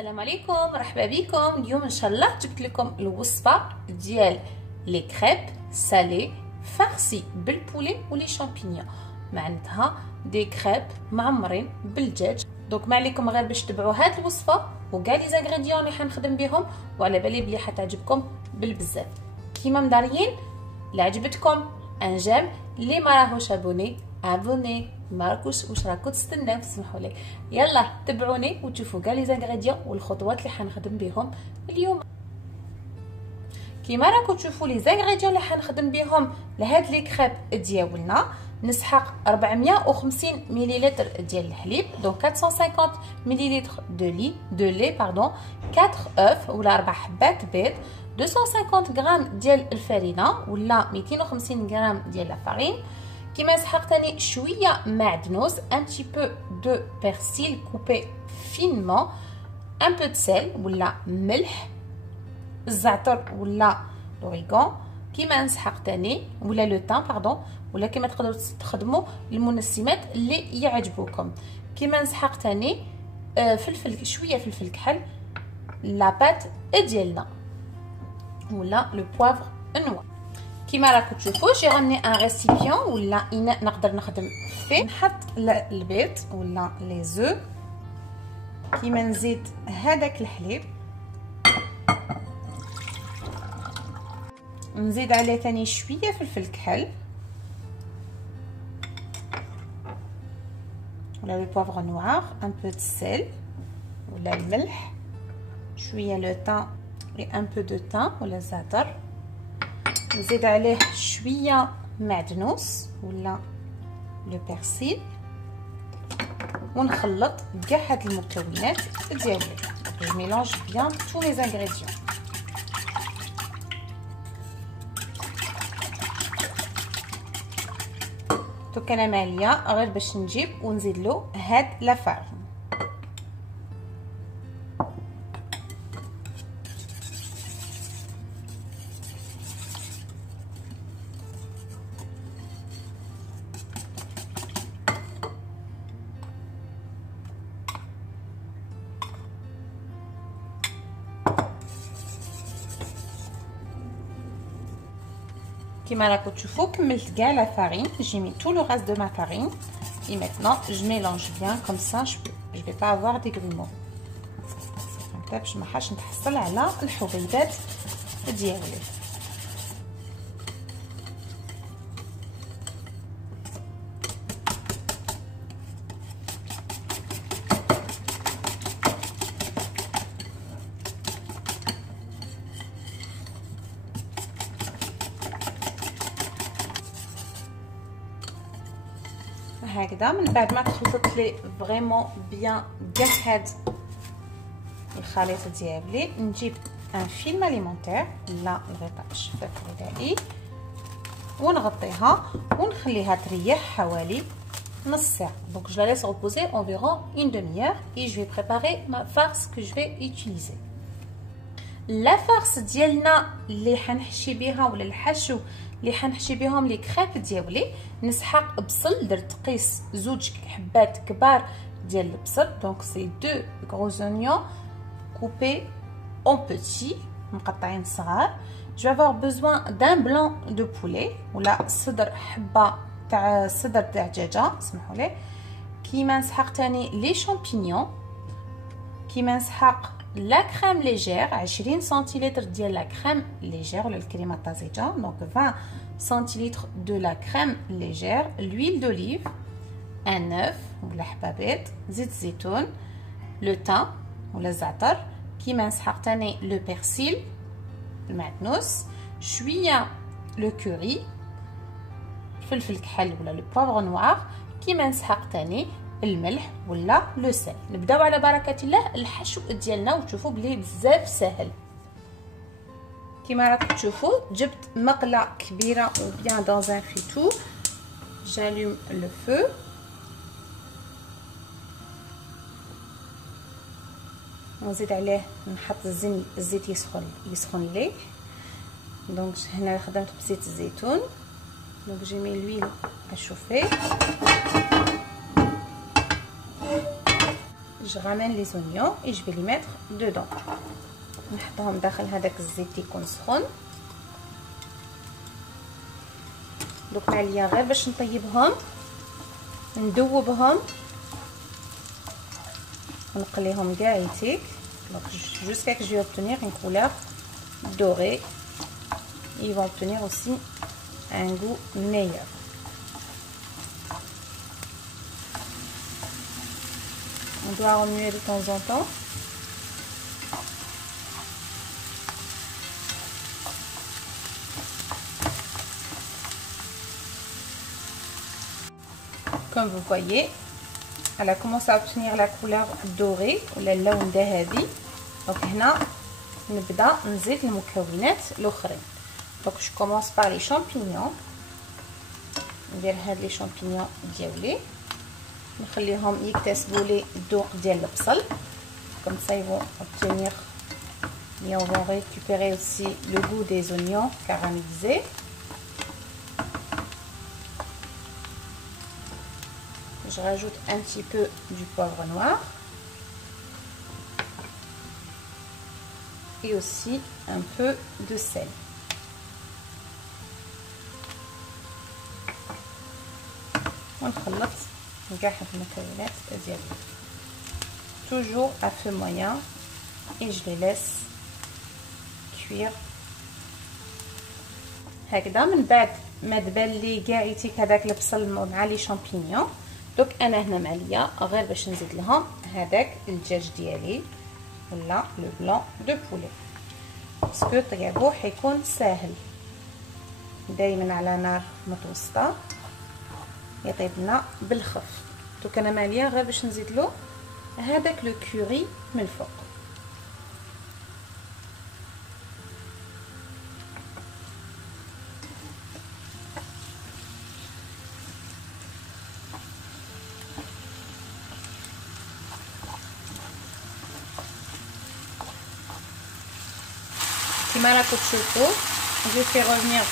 السلام عليكم، مرحبا بكم. اليوم ان شاء الله جبت لكم الوصفه ديال لي كريب سالي فارسي بالبولي ولي شامبينيون. معناتها دي كريب معمرين بالدجاج. دونك ما عليكم غير باش تبعوا هاد الوصفه وكاع لي زانغريديون اللي حنخدم بهم، وعلى بالي بلي حتعجبكم بالبزاف. كيما مداريين لا عجبتكم انجام، اللي ما راهوش ابوني ما راكوش واش راكو تستناو؟ تسمحوا لي يلا تبعوني وتشوفوا كاع لي زانغريديون والخطوات اللي حنخدم بهم اليوم. كيما راكم تشوفوا لي زانغريديون اللي حنخدم بهم لهاد لي كريب ديالنا. نسحق 450 مليلتر ديال الحليب، دونك 450 مليلتر دو لي 4 اوف ولا 4 حبات بيض، 250 غرام ديال الفرينه ولا 250 غرام ديال لا فارين. كيما نسحق ثاني شويه معدنوس، ان تي بو دو بيرسيل كوبي فينمون، ان بو دو سيل ولا ملح، الزعتر ولا لوريغون. كيما نسحق ثاني ولا لو تان باردون، ولا كيما تقدروا تستخدموا المنسمات اللي يعجبوكم. كيما نسحق ثاني فلفل، شويه فلفل كحل، لاباط ديالنا ولا لو بوافر نوار. كيما راكم تشوفوا جي رامني ان ريسيبيون ولا اناء نقدر نخدم فيه. نحط البيض ولا لي زو. كيما نزيد هذاك الحليب، نزيد عليه ثاني شويه فلفل كحل ولا لو بوفر نوار، ان بو دو سيل ولا الملح، شويه لو تان اي ان بو دو تان ولا زعتر. نزيد عليه شويه معدنوس ولا لو بيرسيل، ونخلط كاع هاد المكونات ديالي. جو ميلونج بيان تو لي زانغريديون. دوك انا ماليه غير باش نجيب ونزيد له هاد لا فارين. Comme vous pouvez voir, la farine. J'ai mis tout le reste de ma farine. Et maintenant, je mélange bien. Comme ça, je ne vais pas avoir des grumeaux. Je vais obtenir les حبيبات ديالي. هكذا من بعد ما تخلطت لي فريمون بيان كاع هاد الخليط ديالي، نجيب ان فيلم اليمونتير لا الغطاء الشفاف الغذائي ونغطيها ونخليها تريح حوالي نص ساعه. دونك je la laisse reposer environ une demi-heure et je vais préparer ma farce que je vais utiliser. لا farce ديالنا اللي حنحشي بها ولا الحشو اللي حنحشي بهم لي كريب ديالي. نسحق بصل، درت قيس زوج حبات كبار ديال البصل، دونك سي دو غروز اونيون كوبي اون بوتي مقطعين صغار. جو افوار بوزوان دان بلون دو بولي ولا صدر، حبه تاع صدر تاع دجاجه سمحوا لي. كيما نسحق ثاني لي شامبينيون. كيما نسحق لا كريم ليجير 20 سنتيلتر ديال لا كريم ليجير ولا الكريمه الطازجه، دونك 20 سنتيلتر دو لا كريم ليجير، لويل دوليف، ان اوف ولا حبه بيض، زيت زيتون، لو تان ولا الزعتر. كيما نسحق ثاني لو بيرسيل المعدنوس، شويه لو كوري، فلفل كحل ولا لو بوفر نوار. كيما نسحق ثاني الملح ولا لو سيل. نبداو على بركه الله الحشو ديالنا وتشوفوا بلي بزاف سهل. كيما راكم تشوفوا جبت مقله كبيره وبيان دون ان فيتو. جالوم لو فو، ونزيد عليه نحط الزيت يسخن لي. دونك هنا خدمت بزيت الزيتون، دونك جي مي لويل اشوفي. je ramène les oignons et je vais les mettre dedans. نحطهم داخل هذاك الزيت يكون سخون. دوك معليا غير باش نطيبهم ندوبهم ونقليهم كاع يتيك. Donc jusqu'à que je vais obtenir une couleur dorée. Ils vont obtenir aussi un goût meilleur. On doit remuer de temps en temps. Comme vous voyez, elle a commencé à obtenir la couleur dorée ou la laune دهبي. Donc هنا نبدا نزيد المكونات الاخرين. Donc je commence par les champignons. ندير هاد لي champignons ديالي نخليهم يكتسبوا لي الذوق ديال البصل. Comme ça ils vont obtenir et on va récupérer aussi le goût des oignons caramélisés. Je rajoute un petit peu du poivre noir et aussi un peu de sel. ونخلط كاع المكونات ديالي toujours à feu moyen et je les laisse cuire هكذا. من بعد ما دبل لي كاع يتيك هذاك البصل مع لي شامبينيون. دوك انا هنا معليا غير باش نزيد لهم هذاك الدجاج ديالي ولا لو بلون دو بولي باسكو طيابو حيكون ساهل. دائما على نار متوسطه يطيب لنا بالخف. دوك انا معليا غير باش نزيد له هذاك لو كوري من الفوق. كما راكم تشوفوا je fais revenir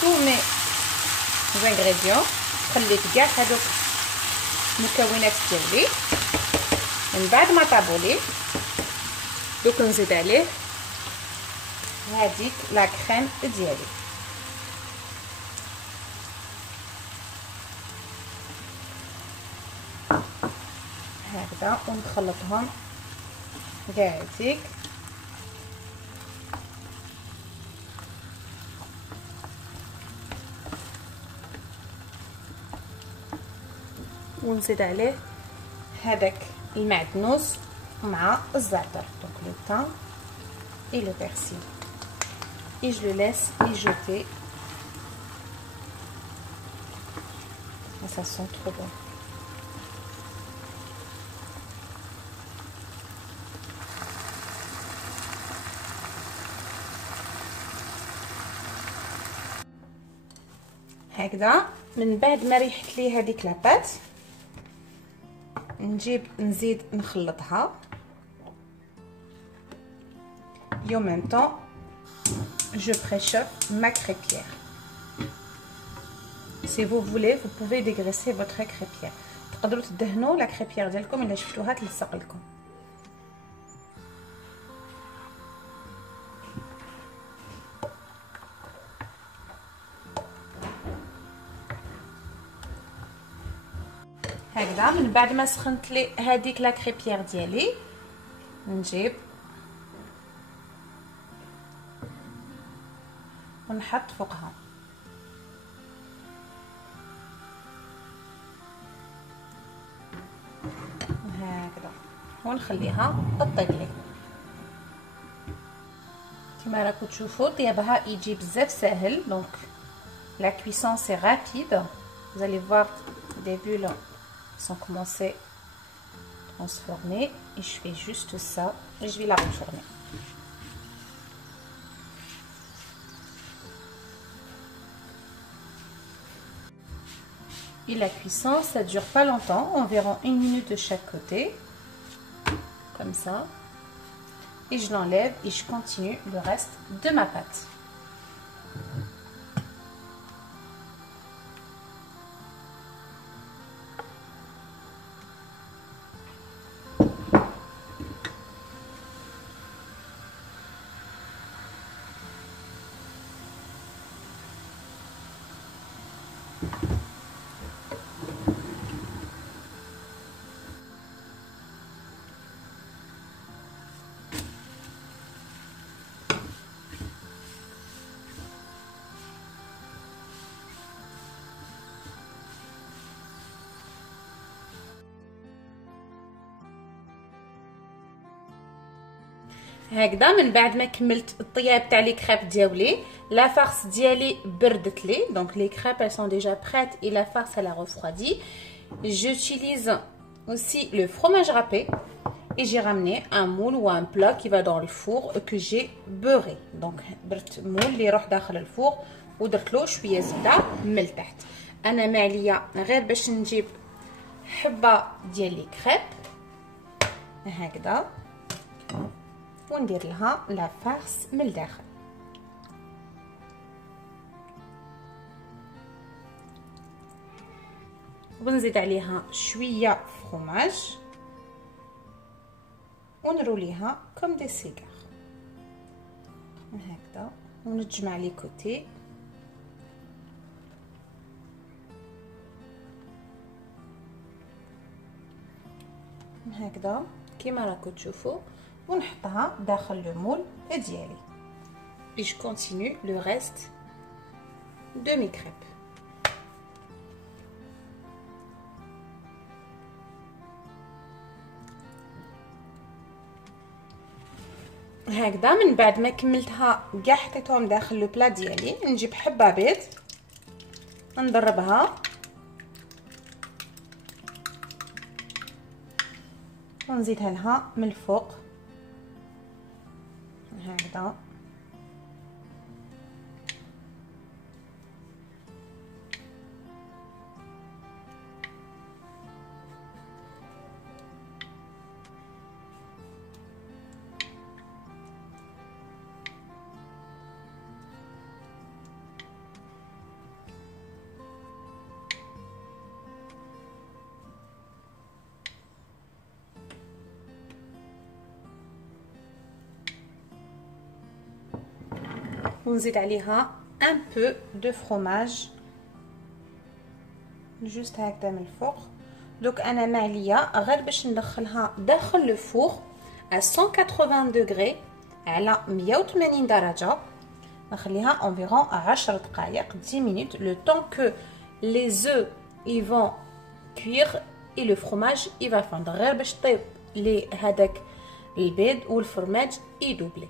tous mes ingrédients. خليت كاع هذوك المكونات ديالي. من بعد ما طابوا لي دوك نزيد عليه هذيك لا كريم ديالي. هكذا ونخلطهم كاع هذيك. ونزيد عليه هذاك المعدنوس مع الزعتر. Donc le thym et le persil et je le laisse mijoter. Ça sent trop bon. هكذا من بعد ما ريحت لي هذيك لاباط نزيد نخلطها. Et en même temps, je préchauffe ma crêpière. Si vous voulez, vous pouvez dégraisser votre crêpière. تقدروا تدهنوا la crêpière ديالكم الا شفتوها تلصق لكم. هكذا من بعد ما سخنت لي هذيك لا كريبيير ديالي نجيب ونحط فوقها هكذا ونخليها تطيب لي. كما راكم تشوفوا طيابها يجي بزاف ساهل. دونك la cuisson c'est rapide. Vous allez voir des bulles sont commencées à transformer et je fais juste ça et je vais la retourner. Et la cuisson ça dure pas longtemps, environ 1 minute de chaque côté comme ça, et je l'enlève et je continue le reste de ma pâte. هكذا من بعد ما كملت الطياب تاع لي كريب ديالي، لا فارس ديالي بردت لي، دونك لي كريب elles sont déjà prêtes et la farce elle a refroidi. J'utilise aussi le fromage râpé et j'ai ramené un moule ou un plat qui va dans le four que j'ai beurré. donc درت moule اللي يروح داخل الفور ودرت له شويه زبده من التحت. انا ما عليا غير باش نجيب حبه ديال لي كريب هكذا وندير لها لا فارس من الداخل. ونزيد عليها شويه فرomage ونروليها كوم دي سيغار هكذا ونجمع لي كوتي. هكذا كيما راكم تشوفوا ونحطها داخل لو مول ديالي. et je continue le reste de mes crêpes. هكذا من بعد ما كملتها كاع حطيتهم داخل لو بلا ديالي، نجيب حبه بيض نضربها ونزيدها لها من الفوق هكذا. ونزيد عليها un peu de fromage juste هكذا من الفوق. دوك انا ما عليا غير باش ندخلها داخل لو فور à 180 degrés على 180 درجه، نخليها environ 10 دقائق 10 minutes le temps que les œufs ils vont cuire et le fromage il va fondre، غير باش طيب لي هذاك البيض والفرماج يدوبلي.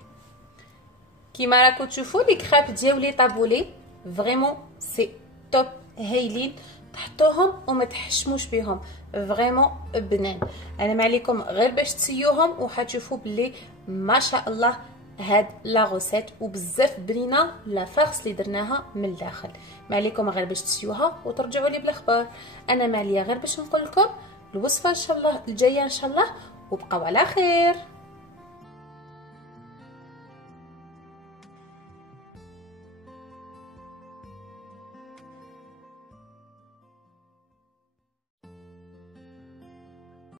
كيما راكم تشوفوا لي كريب ديالي طابولي فريمون سي توب هايلين، تحطوهم وما تحشموش بهم فريمون بنان. انا ما عليكم غير باش تسيوهم وحتشوفوا بلي ما شاء الله هاد لا غوسيت وبزاف بنينه لا فارس اللي درناها من الداخل. ما عليكم غير باش تسيوها وترجعوا لي بالاخبار. انا ما عليا غير باش نقول لكم الوصفه ان شاء الله الجايه ان شاء الله، وبقاو على خير.